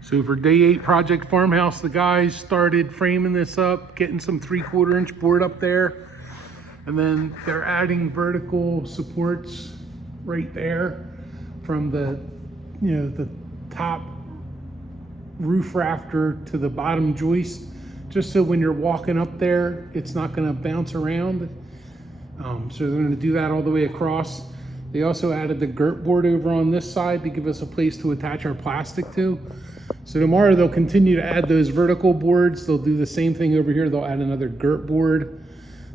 So for day 8 Project Farmhouse, the guys started framing this up, getting some 3/4 inch board up there. And then they're adding vertical supports right there from the, the top roof rafter to the bottom joist, just so when you're walking up there, it's not gonna bounce around. So they're gonna do that all the way across. They also added the girt board over on this side to give us a place to attach our plastic to. So tomorrow they'll continue to add those vertical boards. They'll do the same thing over here. They'll add another girt board.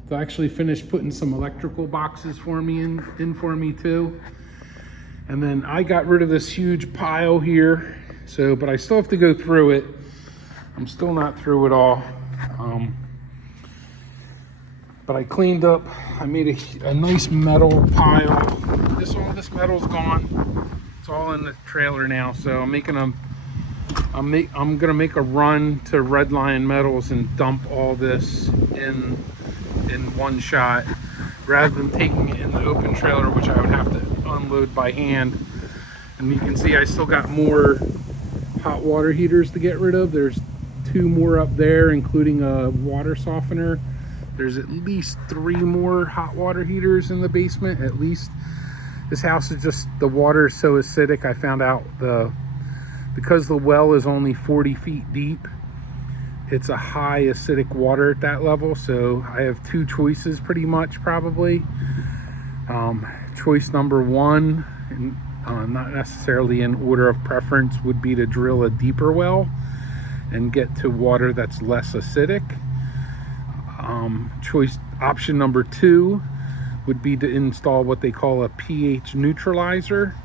They'll actually finish putting some electrical boxes for me in for me too. And then I got rid of this huge pile here. So, but I still have to go through it. I'm still not through it all. But I cleaned up, I made a nice metal pile. All this metal's gone. It's all in the trailer now. So I'm gonna make a run to Red Lion Metals and dump all this in one shot, rather than taking it in the open trailer, which I would have to unload by hand. And you can see I still got more hot water heaters to get rid of. There's 2 more up there, including a water softener. There's at least 3 more hot water heaters in the basement, at least. This house is just, the water is so acidic. I found out because the well is only 40 feet deep, it's a high acidic water at that level. So I have 2 choices pretty much, probably. Choice number 1, not necessarily in order of preference, would be to drill a deeper well and get to water that's less acidic. Option number 2 would be to install what they call a pH neutralizer,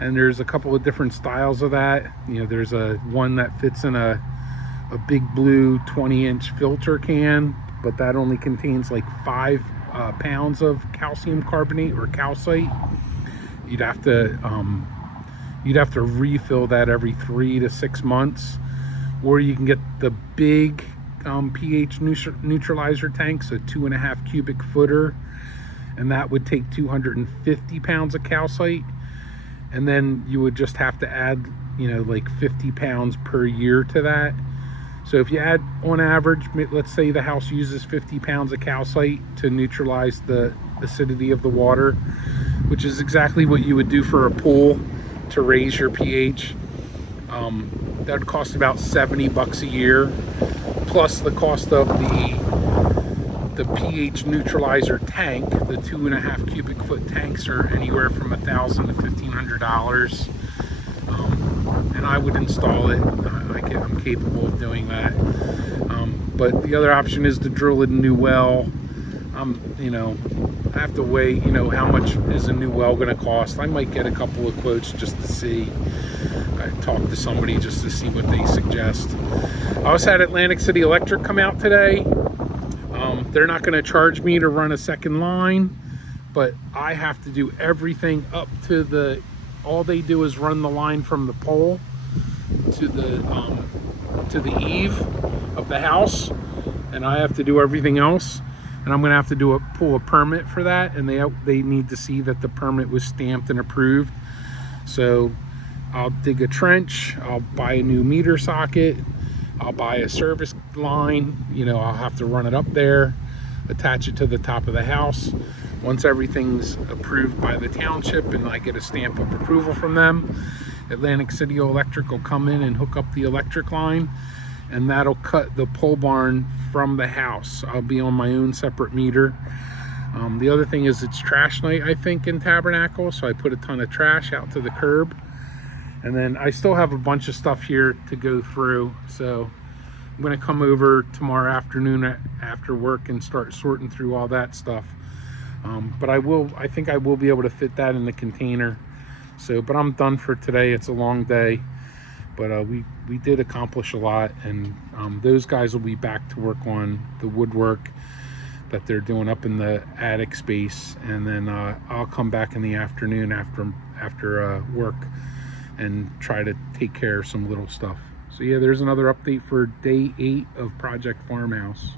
and there's a couple of different styles of that. There's one that fits in a big blue 20-inch filter can, but that only contains like 5 pounds of calcium carbonate or calcite. You'd have to refill that every 3 to 6 months, or you can get the big pH neutralizer tanks, a 2.5 cubic footer, and that would take 250 pounds of calcite, and then you would just have to add like 50 pounds per year to that. So if you add, on average, let's say the house uses 50 pounds of calcite to neutralize the acidity of the water, which is exactly what you would do for a pool to raise your pH. That would cost about $70 a year, plus the cost of the pH neutralizer tank. The 2.5 cubic foot tanks are anywhere from $1,000 to $1,500. And I would install it. I'm capable of doing that. But the other option is to drill a new well. I have to weigh, how much is a new well going to cost. I might get a couple of quotes just to see. I talk to somebody just to see what they suggest. I also had Atlantic City Electric come out today. They're not going to charge me to run a second line, but I have to do everything up to all they do is run the line from the pole to the eave of the house, and I have to do everything else. And I'm going to have to pull a permit for that, and they need to see that the permit was stamped and approved. So I'll dig a trench, I'll buy a new meter socket, I'll buy a service line, I'll have to run it up there, attach it to the top of the house. Once everything's approved by the township and I get a stamp of approval from them, Atlantic City Electric will come in and hook up the electric line, and that'll cut the pole barn from the house. I'll be on my own separate meter. The other thing is it's trash night, I think, in Tabernacle, so I put a ton of trash out to the curb. And then I still have a bunch of stuff here to go through, so I'm going to come over tomorrow afternoon after work and start sorting through all that stuff. But I think I will be able to fit that in the container. So, but I'm done for today. It's a long day, but we did accomplish a lot, and those guys will be back to work on the woodwork that they're doing up in the attic space, and then I'll come back in the afternoon after work and try to take care of some little stuff. So yeah, there's another update for day 8 of Project Farmhouse.